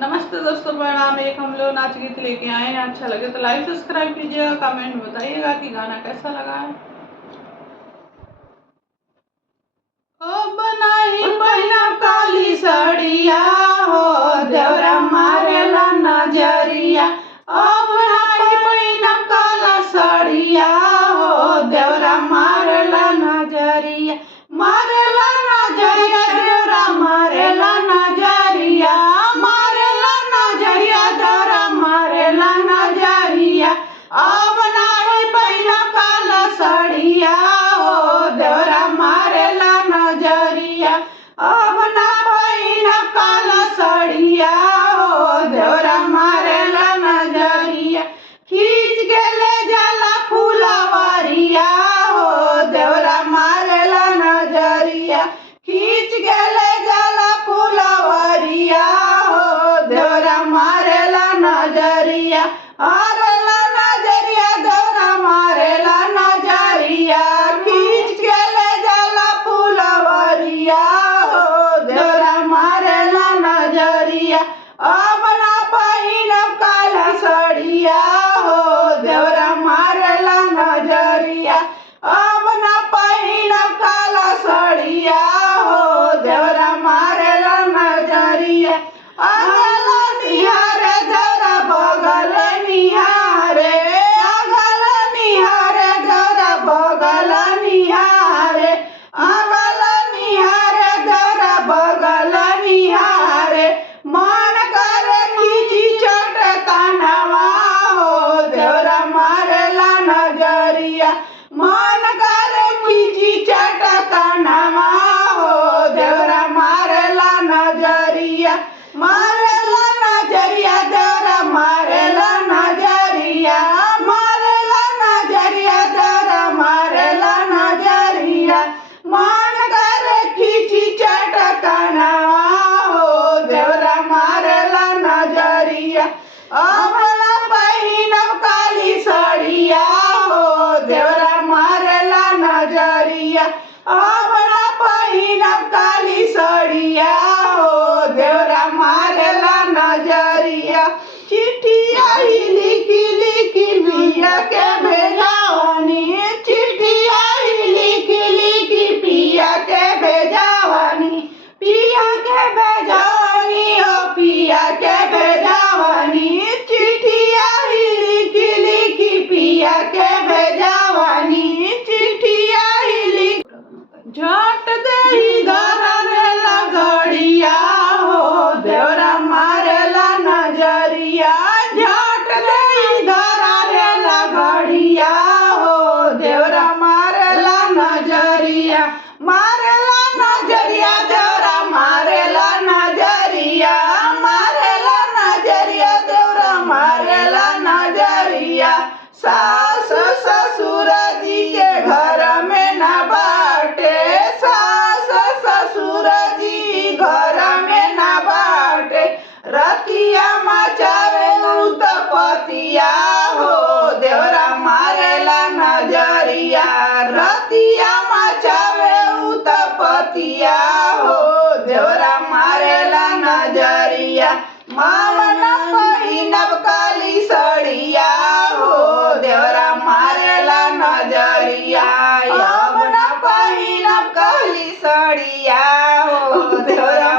नमस्ते दोस्तों, प्रणाम। एक हम लोग नाच गीत लेके आए हैं। अच्छा लगे तो लाइक सब्सक्राइब कीजिएगा, कमेंट में बताइएगा कि गाना कैसा लगा है। ओ बनाई पहिना काली साड़िया हो, देवरा मारेला नजरिया। ओ बनाई पहिना काला साड़िया हो, देवरा मारेला नजरिया। मारेला नजरिया, देवरा मारेला नजरिया। मारेला नजरिया, देवरा मारेला नजरिया। ओ बनाई पहिना काला साड़िया हो, देवरा मारेला नजरिया। अब ना पहिना काला साड़िया हो, देवरा मारेला नजरिया। खींच के ले जाला फुलवरिया हो, देवरा मारेला नजरिया। खींच के ले जाला फुलवरिया हो, देवरा मारेला नजरिया। आरेला नजरिया, देवरा मारेला नजरिया। खींच के ले जाला फुलवरिया हो, देवरा मारेला नजरिया। अब ना पहिनब काला साड़िया हो, देवरा मारेला नजरिया। अब ना पहिनब काला साड़िया हो, देवरा मारेला नजरिया। अगला निहारे, देवरा बगल निहारे। अगल निहारे, देवरा बगल निहारे। अगल निहारे, देवरा बगल निहारे। मन करे खींची चटकनवा हो, देवरा मारेला नजरिया। मन करे खींची चटकनवा हो, देवरा मारेला नजरिया। मारेला नजरिया, देवरा मारेला नजरिया। मारेला नजरिया, देवरा मारेला नजरिया। मन करे खींची चटकनवा हो, देवरा मारेला नजरिया। अमला पहिनब काली साड़िया हो, देवरा मारेला नजरिया। अमला पहिनब काली साड़िया हो, देवरा मारेला नजरिया। चिट्ठिया ही लिखी लिखी पिया के भेजावनी। चिट्ठिया ही लिखी लिखी पिया के भेजावनी। पिया के भेजावनी हो, पिया के भेजावनी। चिट्ठिया ही लिखी लिखी पिया के भेजावनी। चिट्ठिया ही लिखी झट देही धरेला गड़िया हो, देवरा मारेला नजरिया। झट देही धरेला गड़िया हो, देवरा मारेला नजरिया। मारेला नजरिया, देवरा मारेला नजरिया। मारेला नजरिया, देवरा मारेला नजरिया। सास ससुर जी के घर में न बाटे। सास ससुर जी घर में न बाटे। रतिया मचावे उत्पतिया हो, देवरा मारेला नजरिया। रतिया मचावे उत्पतिया हो, देवरा मारेला नजरिया। मावन पहिनब काली साड़िया हो, देवरा मारेला नजरिया। अब न पहिनब काली साड़िया हो, देवरा